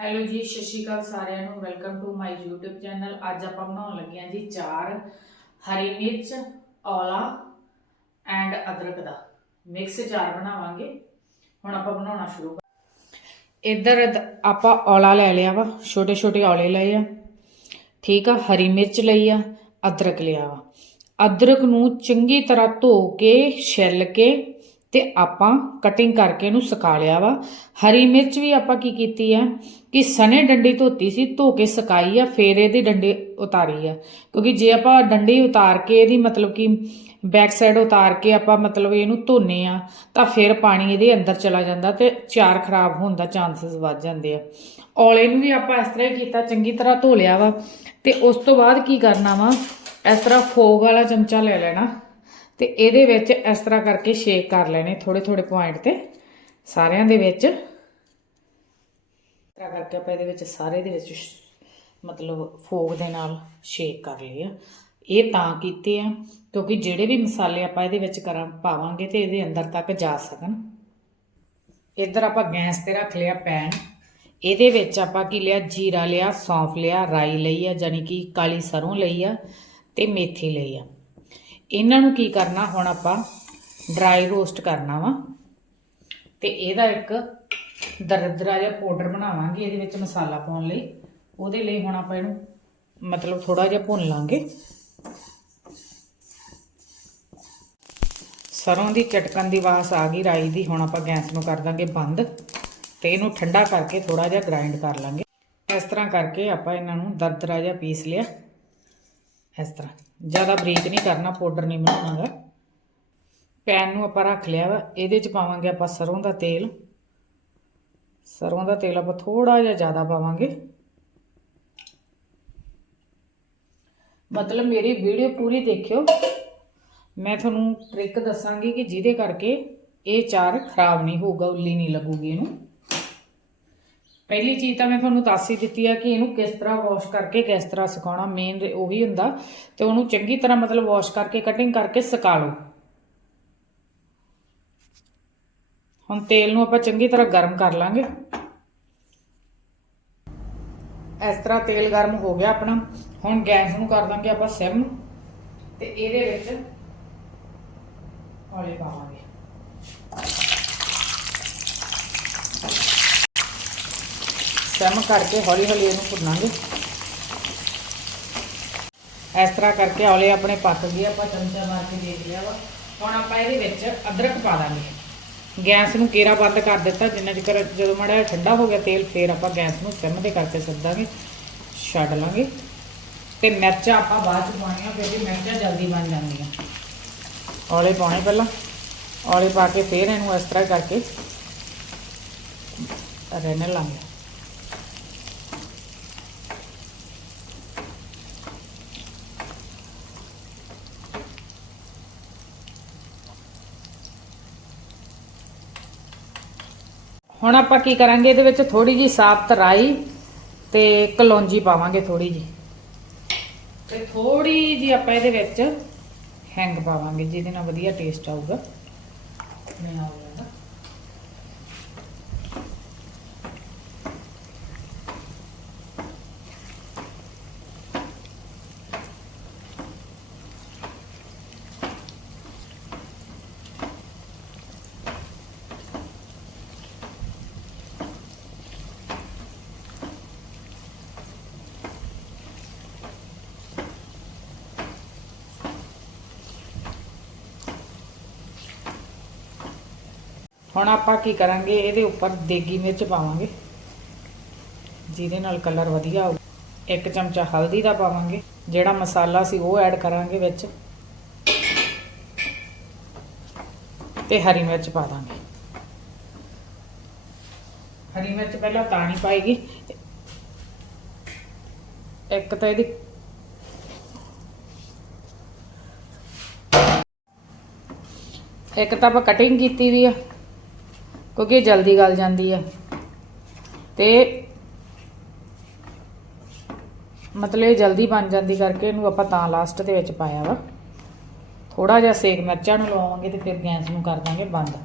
Hello ਜੀ, ਸਤਿ ਸ਼੍ਰੀ ਅਕਾਲ ਸਾਰਿਆਂ ਨੂੰ। Welcome to my YouTube channel ਅੱਜ ਆਪਾਂ ਬਣਾਉਣ ਲੱਗੇ ਹਾਂ ਜੀ ਚਾਰ ਹਰੀ ਮਿਰਚ, ਔਲਾ ਐਂਡ ਅਦਰਕ ਦਾ। ਮਿਕਸ ਚਾਰ ਬਣਾਵਾਂਗੇ। ਹੁਣ ਆਪਾਂ ਬਣਾਉਣਾ ਸ਼ੁਰੂ ਕਰ ਇੱਧਰ ਦ- ਆਪਾਂ ਔਲਾ ਲੈ ਲਿਆ ਵਾ। ਛੋਟੇ ਛੋਟੇ ਔਲੇ ਲਏ ਆ। ਠੀਕ ਆ, ਹਰੀ ਮਿਰਚ ਲਈ ਆ, ਅਦਰਕ ਲਿਆ ਵਾ। ਅਦਰਕ ਨੂੰ ਚੰਗੀ ਤਰ੍ਹਾਂ ਧੋ ਕੇ, ਛਿੱਲ ਕੇ ਤੇ ਆਪਾਂ ਕਟਿੰਗ ਕਰਕੇ ਇਹਨੂੰ ਸੁਕਾ ਲਿਆ ਵਾ। ਹਰੀ ਮਿਰਚ ਵੀ ਆਪਾਂ ਕੀ ਕੀਤੀ ਆ ਕਿ ਸਨੇ ਡੰਡੀ ਧੋਤੀ ਸੀ, ਧੋ ਕੇ ਸੁਕਾਈ ਆ, ਫੇਰ ਇਹਦੀ ਡੰਡੀ ਉਤਾਰੀ ਆ। ਕਿਉਂਕਿ ਜੇ ਆਪਾਂ ਡੰਡੀ ਉਤਾਰ ਕੇ ਇਹਦੀ ਮਤਲਬ ਕਿ ਬੈਕ ਸਾਈਡ ਉਤਾਰ ਕੇ ਆਪਾਂ ਮਤਲਬ ਇਹਨੂੰ ਧੋਨੇ ਆ, ਤਾਂ ਫਿਰ ਪਾਣੀ ਇਹਦੇ ਅੰਦਰ ਚਲਾ ਜਾਂਦਾ ਤੇ ਚਾਰ ਖਰਾਬ ਹੋਣ ਦਾ ਚਾਂਸਸ ਵੱਧ ਜਾਂਦੇ ਆ। ਔਲੇ ਨੂੰ ਵੀ ਆਪਾਂ ਇਸ ਤਰ੍ਹਾਂ ਹੀ ਕੀਤਾ, ਚੰਗੀ ਤਰ੍ਹਾਂ ਧੋ ਲਿਆ ਵਾ। ਤੇ ਉਸ ਤੋਂ ਬਾਅਦ ਕੀ ਕਰਨਾ ਵਾ, ਇਸ ਤਰ੍ਹਾਂ ਫੋਗ ਵਾਲਾ ਚਮਚਾ ਲੈ ਲੈਣਾ। ਤੇ ਇਹਦੇ ਵਿੱਚ ਇਸ ਤਰ੍ਹਾਂ ਕਰਕੇ ਸ਼ੇਕ ਕਰ ਲੈਣੇ ਥੋੜੇ ਥੋੜੇ ਪੁਆਇੰਟ ਤੇ। ਸਾਰਿਆਂ ਦੇ ਵਿੱਚ। ਇਸ ਤਰ੍ਹਾਂ ਕਰਕੇ ਆਪਾਂ ਇਹਦੇ ਵਿੱਚ ਸਾਰੇ ਦੇ ਵਿੱਚ ਮਤਲਬ ਫੋਕ ਦੇ ਨਾਲ ਸ਼ੇਕ ਕਰ ਲਏ ਆ। ਇਹ ਤਾਂ ਕੀਤੇ ਆ, ਕਿਉਂਕਿ ਜਿਹੜੇ ਵੀ ਮਸਾਲੇ ਆਪਾਂ ਇਹਦੇ ਵਿੱਚ ਕਰਾਂ ਪਾਵਾਂਗੇ ਤੇ ਇਹਦੇ ਅੰਦਰ ਤੱਕ ਜਾ ਸਕਣ। ਇੱਧਰ ਆਪਾਂ ਗੈਸ ਤੇ ਰੱਖ ਲਿਆ ਪੈਨ ਇਹਦੇ ਵਿੱਚ ਆਪਾਂ ਕੀ ਲਿਆ? ਜੀਰਾ ਲਿਆ, ਸੌਂਫ ਲਿਆ, ਰਾਈ ਲਈ ਆ ਜਾਨੀ ਕਿ ਕਾਲੀ ਸਰੋਂ ਲਈ ਆ ਤੇ ਮੇਥੀ ਲਈ ਆ। ਇਹਨਾਂ ਨੂੰ ਕੀ ਕਰਨਾ, ਹੁਣ ਆਪਾਂ ਡਰਾਈ ਰੋਸਟ ਕਰਨਾ ਵਾ। ਤੇ ਇਹਦਾ ਇੱਕ ਦਰਦਰਾ ਜਿਹਾ ਪਾਊਡਰ ਬਣਾਵਾਂਗੇ, ਇਹਦੇ ਵਿੱਚ ਮਸਾਲਾ ਪਾਉਣ ਲਈ। ਉਹਦੇ ਲਈ ਹੁਣ ਆਪਾਂ ਇਹਨੂੰ ਮਤਲਬ ਥੋੜਾ ਜਿਹਾ ਭੁੰਨ ਲਾਂਗੇ। ਸਰੋਂ ਦੀ ਚਟਕਣ ਦੀ ਵਾਸ ਆ ਗਈ, ਰਾਈ ਦੀ। ਹੁਣ ਆਪਾਂ ਗੈਸ ਨੂੰ ਕਰ ਦਾਂਗੇ ਬੰਦ ਤੇ ਇਹਨੂੰ ਠੰਡਾ ਕਰਕੇ ਥੋੜਾ ਜਿਹਾ ਗ੍ਰਾਈਂਡ ਕਰ ਲਾਂਗੇ। ਇਸ ਤਰ੍ਹਾਂ ਕਰਕੇ ਆਪਾਂ ਇਹਨਾਂ ਨੂੰ ਦਰਦਰਾ ਜਿਹਾ ਪੀਸ ਲਿਆ। ਇਸ ਤਰ੍ਹਾਂ। ਜ਼ਿਆਦਾ ਬਰੀਕ ਨਹੀਂ ਕਰਨਾ, ਪਾਊਡਰ ਨਹੀਂ ਬਣਾਉਣਾਗਾ ਪੈਨ ਨੂੰ ਆਪਾਂ ਰੱਖ ਲਿਆ ਵਾ, ਇਹਦੇ ਚ ਪਾਵਾਂਗੇ ਆਪਾਂ ਸਰੋਂ ਦਾ ਤੇਲ। ਸਰੋਂ ਦਾ ਤੇਲ ਆਪਾਂ ਥੋੜਾ ਜਿਹਾ ਜ਼ਿਆਦਾ ਪਾਵਾਂਗੇ। ਮਤਲਬ ਮੇਰੀ ਵੀਡੀਓ ਪੂਰੀ ਦੇਖਿਓ। ਮੈਂ ਤੁਹਾਨੂੰ ਟ੍ਰਿਕ ਦੱਸਾਂਗੀ ਕਿ ਜਿਹਦੇ ਕਰਕੇ ਇਹ ਚਾਰ ਖਰਾਬ ਨਹੀਂ ਹੋਊਗਾ, ਉੱਲੀ ਨਹੀਂ ਲੱਗੂਗੀ ਇਹਨੂੰ। ਪਹਿਲੀ ਚੀਜ਼ ਤਾਂ ਮੈਂ ਤੁਹਾਨੂੰ ਦੱਸ ਹੀ ਦਿੱਤੀ ਆ ਕਿ ਇਹਨੂੰ ਕਿਸ ਤਰ੍ਹਾਂ ਵਾਸ਼ ਕਰਕੇ ਕਿਸ ਤਰ੍ਹਾਂ ਸੁਕਾਉਣਾ ਮੇਨ ਉਹੀ ਹੁੰਦਾ ਤੇ ਉਹਨੂੰ ਚੰਗੀ ਤਰ੍ਹਾਂ ਮਤਲਬ ਵਾਸ਼ ਕਰਕੇ ਕਟਿੰਗ ਕਰਕੇ ਸੁਕਾ ਲਓ। ਹੁਣ ਤੇਲ ਨੂੰ ਆਪਾਂ ਚੰਗੀ ਤਰ੍ਹਾਂ ਗਰਮ ਕਰ ਲਾਂਗੇ। ਇਸ ਤਰ੍ਹਾਂ ਤੇਲ ਗਰਮ ਹੋ ਗਿਆ ਆਪਣਾ। ਹੁਣ ਗੈਸ ਨੂੰ ਕਰ ਦਾਂਗੇ ਆਪਾਂ ਸਿਮ ਤੇ ਇਹਦੇ ਵਿੱਚ ਔਲੇ ਪਾਵਾਂਗੇ ਸਿਮ ਕਰਕੇ ਹੌਲੀ ਹੌਲੀ ਇਹਨੂੰ ਭੁੰਨਾਂਗੇ ਇਸ ਤਰ੍ਹਾਂ ਕਰਕੇ ਹੌਲੇ ਆਪਣੇ ਪੱਕ ਗਏ, ਆਪਾਂ ਚਮਚਾ ਮਾਰ ਕੇ ਦੇਖ ਲਿਆ ਵਾ। ਹੁਣ ਆਪਾਂ ਇਹਦੇ ਵਿੱਚ ਅਦਰਕ ਪਾ ਦਾਂਗੇ। ਗੈਸ ਨੂੰ ਕੇਰਾ ਬੰਦ ਕਰ ਦਿੱਤਾ, ਜਿੰਨਾ ਚਿਰ ਜਦੋਂ ਮਾੜਾ ਜਿਹਾ ਠੰਡਾ ਹੋ ਗਿਆ ਤੇਲ, ਫੇਰ ਆਪਾਂ ਗੈਸ ਨੂੰ ਸਿਮ ਤੇ ਕਰਕੇ ਸੱਦਾਂਗੇ, ਛੱਡ ਲਾਂਗੇ। ਤੇ ਮਿਰਚਾਂ ਆਪਾਂ ਬਾਅਦ ਚ ਪਾਉਣੀਆਂ ਕਿਉਂਕਿ ਮਿਰਚਾਂ ਜਲਦੀ ਬਣ ਜਾਂਦੀਆਂ। ਔਲੇ ਪਾਉਣੇ ਪਹਿਲਾਂ। ਔਲੇ ਪਾ ਕੇ ਫੇਰ ਇਹਨੂੰ ਇਸ ਤਰ੍ਹਾਂ ਕਰਕੇ ਰਹਿਣ ਲਾਂਗੇ। ਹੁਣ ਆਪਾਂ ਕੀ ਕਰਾਂਗੇ, ਇਹਦੇ ਵਿੱਚ ਥੋੜੀ ਜੀ ਸਾਫ਼ ਤਰਾਈ ਤੇ ਕਲੌਂਜੀ ਪਾਵਾਂਗੇ ਥੋੜੀ ਜੀ ਤੇ ਥੋੜੀ ਜੀ ਆਪਾਂ ਇਹਦੇ ਵਿੱਚ ਹੈਂਗ ਪਾਵਾਂਗੇ, ਜਿਹਦੇ ਨਾਲ ਵਧੀਆ ਟੇਸਟ ਆਊਗਾ ਮੈਂ ਆਊਗਾ। ਹੁਣ ਆਪਾਂ ਕੀ ਕਰਾਂਗੇ? ਇਹਦੇ ਉੱਪਰ ਦੇਗੀ ਮਿਰਚ ਪਾਵਾਂਗੇ। ਜਿਹਦੇ ਨਾਲ ਕਲਰ ਵਧੀਆ ਆਊ। ਇੱਕ ਚਮਚਾ ਹਲਦੀ ਦਾ ਪਾਵਾਂਗੇ। ਜਿਹੜਾ ਮਸਾਲਾ ਸੀ ਉਹ ਐਡ ਕਰਾਂਗੇ ਵਿੱਚ। ਤੇ ਹਰੀ ਮਿਰਚ ਪਾ ਦਾਂਗੇ। ਹਰੀ ਮਿਰਚ ਪਹਿਲਾਂ ਤਾਣੀ ਨਹੀਂ ਪਾਏਗੀ। ਇੱਕ ਤਾਂ ਇਹਦੀ ਇੱਕ ਤਾਂ ਆਪਾਂ ਕਟਿੰਗ ਕੀਤੀ ਵੀ ਆ। ਕਿਉਂਕਿ ਇਹ ਜਲਦੀ ਗਲ ਜਾਂਦੀ ਆ। ਤੇ ਮਤਲਬ ਇਹ ਜਲਦੀ ਬਣ ਜਾਂਦੀ ਕਰਕੇ ਇਹਨੂੰ ਆਪਾਂ ਤਾਂ ਲਾਸਟ ਦੇ ਵਿੱਚ ਪਾਇਆ ਵਾ। ਥੋੜਾ ਜਿਹਾ ਸੇਕ ਮਿਰਚਾਂ ਨੂੰ ਲਵਾਵਾਂਗੇ ਤੇ ਫਿਰ ਗੈਸ ਨੂੰ ਕਰ ਦਾਂਗੇ ਬੰਦ।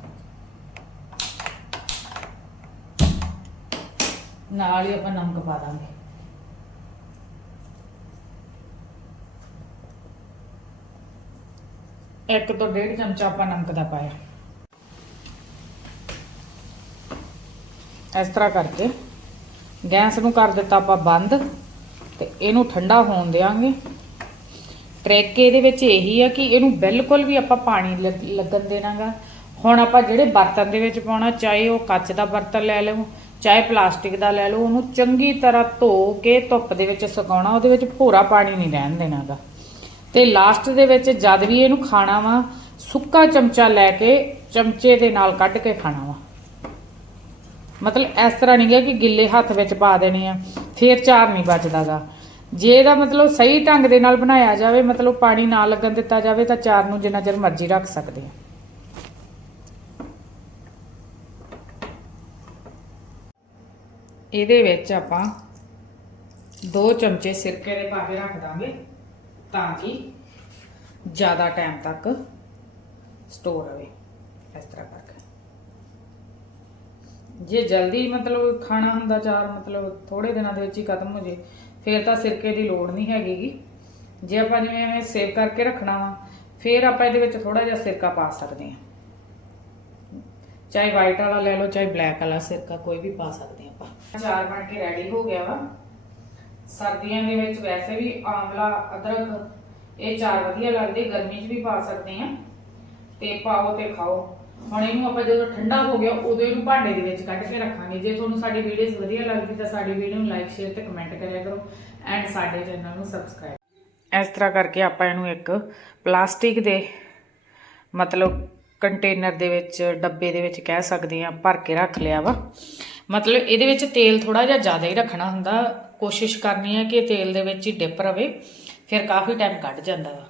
ਨਾਲ ਹੀ ਆਪਾਂ ਨਮਕ ਪਾ ਦਾਂਗੇ। ਇੱਕ ਤੋਂ ਡੇਢ ਚਮਚਾ ਆਪਾਂ ਨਮਕ ਦਾ ਪਾਇਆ। ਇਸ ਤਰ੍ਹਾਂ ਕਰਕੇ ਗੈਸ ਨੂੰ ਕਰ ਦਿੱਤਾ ਆਪਾਂ ਬੰਦ ਤੇ ਇਹਨੂੰ ਠੰਡਾ ਹੋਣ ਦੇਵਾਂਗੇ ਟ੍ਰਿਕ ਇਹਦੇ ਵਿੱਚ ਇਹੀ ਆ ਕਿ ਇਹਨੂੰ ਬਿਲਕੁਲ ਵੀ ਆਪਾਂ ਪਾਣੀ ਲੱਗ- ਲੱਗਣ ਦੇਣਾਗਾ। ਹੁਣ ਆਪਾਂ ਜਿਹੜੇ ਬਰਤਨ ਦੇ ਵਿੱਚ ਪਾਉਣਾ, ਚਾਹੇ ਉਹ ਕੱਚ ਦਾ ਬਰਤਨ ਲੈ ਲਓ, ਚਾਹੇ ਪਲਾਸਟਿਕ ਦਾ ਲੈ ਲਓ, ਉਹਨੂੰ ਚੰਗੀ ਤਰ੍ਹਾਂ ਧੋ ਕੇ ਧੁੱਪ ਦੇ ਵਿੱਚ ਸੁਕਾਉਣਾ, ਉਹਦੇ ਵਿੱਚ ਭੋਰਾ ਪਾਣੀ ਨਹੀਂ ਰਹਿਣ ਦੇਣਾਗਾ। ਤੇ ਲਾਸਟ ਦੇ ਵਿੱਚ ਜਦ ਵੀ ਇਹਨੂੰ ਖਾਣਾ ਵਾ, ਸੁੱਕਾ ਚਮਚਾ ਲੈ ਕੇ ਚਮਚੇ ਦੇ ਨਾਲ ਕੱਢ ਕੇ ਖਾਣਾ ਵਾ। ਮਤਲਬ ਇਸ ਤਰ੍ਹਾਂ ਨਹੀਂ ਗਿਆ ਕਿ ਗਿੱਲੇ ਹੱਥ ਵਿੱਚ ਪਾ ਦੇਣੇ ਆ, ਫੇਰ ਚਾਰ ਨਹੀਂ ਬਚਦਾਗਾ ਜੇ ਇਹਦਾ ਮਤਲਬ ਸਹੀ ਢੰਗ ਦੇ ਨਾਲ ਬਣਾਇਆ ਜਾਵੇ, ਮਤਲਬ ਪਾਣੀ ਨਾ ਲੱਗਣ ਦਿੱਤਾ ਜਾਵੇ, ਤਾਂ ਚਾਰ ਨੂੰ ਜਿੰਨਾ ਚਿਰ ਮਰਜ਼ੀ ਰੱਖ ਸਕਦੇ ਆ। ਇਹਦੇ ਵਿੱਚ ਆਪਾਂ ਦੋ ਚਮਚੇ ਸਿਰਕੇ ਦੇ ਪਾ ਕੇ ਰੱਖ ਦਾਂਗੇ, ਤਾਂ ਕਿ ਜ਼ਿਆਦਾ ਟਾਈਮ ਤੱਕ ਸਟੋਰ ਰਵੇ ਇਸ ਤਰ੍ਹਾਂ ਕਰ ਜੇ ਜਲਦੀ ਮਤਲਬ ਖਾਣਾ ਹੁੰਦਾ ਚਾਰ, ਮਤਲਬ ਥੋੜੇ ਦਿਨਾਂ ਦੇ ਵਿੱਚ ਹੀ ਖਤਮ ਹੋ ਜੇ, ਫਿਰ ਤਾਂ ਸਿਰਕੇ ਦੀ ਲੋੜ ਨਹੀਂ ਹੈਗੀਗੀ। ਜੇ ਆਪਾਂ ਜਿਵੇਂ ਐਵੇਂ ਸੇਵ ਕਰਕੇ ਰੱਖਣਾ ਵਾ, ਫਿਰ ਆਪਾਂ ਇਹਦੇ ਵਿੱਚ ਥੋੜਾ ਜਿਹਾ ਸਿਰਕਾ ਪਾ ਸਕਦੇ ਹਾਂ। ਚਾਹੇ ਵਾਈਟ ਵਾਲਾ ਲੈ ਲਓ, ਚਾਹੇ ਬਲੈਕ ਵਾਲਾ ਸਿਰਕਾ, ਕੋਈ ਵੀ ਪਾ ਸਕਦੇ ਹਾਂ ਆਪਾਂ। ਚਾਰ ਬਣ ਕੇ ਰੈਡੀ ਹੋ ਗਿਆ ਵਾ। ਸਰਦੀਆਂ ਦੇ ਵਿੱਚ ਵੈਸੇ ਵੀ ਆਮਲਾ ਅਦਰਕ, ਇਹ ਚਾਰ ਵਧੀਆ ਲੱਗਦੇ, ਗਰਮੀ 'ਚ ਵੀ ਪਾ ਸਕਦੇ ਆ ਤੇ ਪਾਓ ਤੇ ਖਾਓ। ਹੁਣ ਇਹਨੂੰ ਆਪਾਂ ਜਦੋਂ ਠੰਡਾ ਹੋ ਗਿਆ, ਉਦੋਂ ਇਹਨੂੰ ਭਾਂਡੇ ਦੇ ਵਿੱਚ ਕੱਢ ਕੇ ਰੱਖਾਂਗੇ। ਜੇ ਤੁਹਾਨੂੰ ਸਾਡੀ ਵੀਡੀਓਜ਼ ਵਧੀਆ ਲੱਗਦੀ, ਤਾਂ ਸਾਡੀ ਵੀਡੀਓ ਨੂੰ ਲਾਈਕ ਸ਼ੇਅਰ ਤੇ ਕਮੈਂਟ ਕਰਿਆ ਕਰੋ ਐਂਡ ਸਾਡੇ ਚੈਨਲ ਨੂੰ ਸਬਸਕ੍ਰਾਈਬ ਇਸ ਤਰ੍ਹਾਂ ਕਰਕੇ ਆਪਾਂ ਇਹਨੂੰ ਇੱਕ ਪਲਾਸਟਿਕ ਦੇ ਮਤਲਬ ਕੰਟੇਨਰ ਦੇ ਵਿੱਚ, ਡੱਬੇ ਦੇ ਵਿੱਚ ਕਹਿ ਸਕਦੇ ਆ ਭਰ ਕੇ ਰੱਖ ਲਿਆ ਵਾ। ਮਤਲਬ ਇਹਦੇ ਵਿੱਚ ਤੇਲ ਥੋੜਾ ਜਿਹਾ ਜ਼ਿਆਦਾ ਹੀ ਰੱਖਣਾ ਹੁੰਦਾ। ਕੋਸ਼ਿਸ਼ ਕਰਨੀ ਹੈ ਕਿ ਤੇਲ ਦੇ ਵਿੱਚ ਹੀ ਡਿਪ ਰਵੇ, ਫਿਰ ਕਾਫੀ ਟਾਈਮ ਕੱਢ ਜਾਂਦਾ ਵਾ।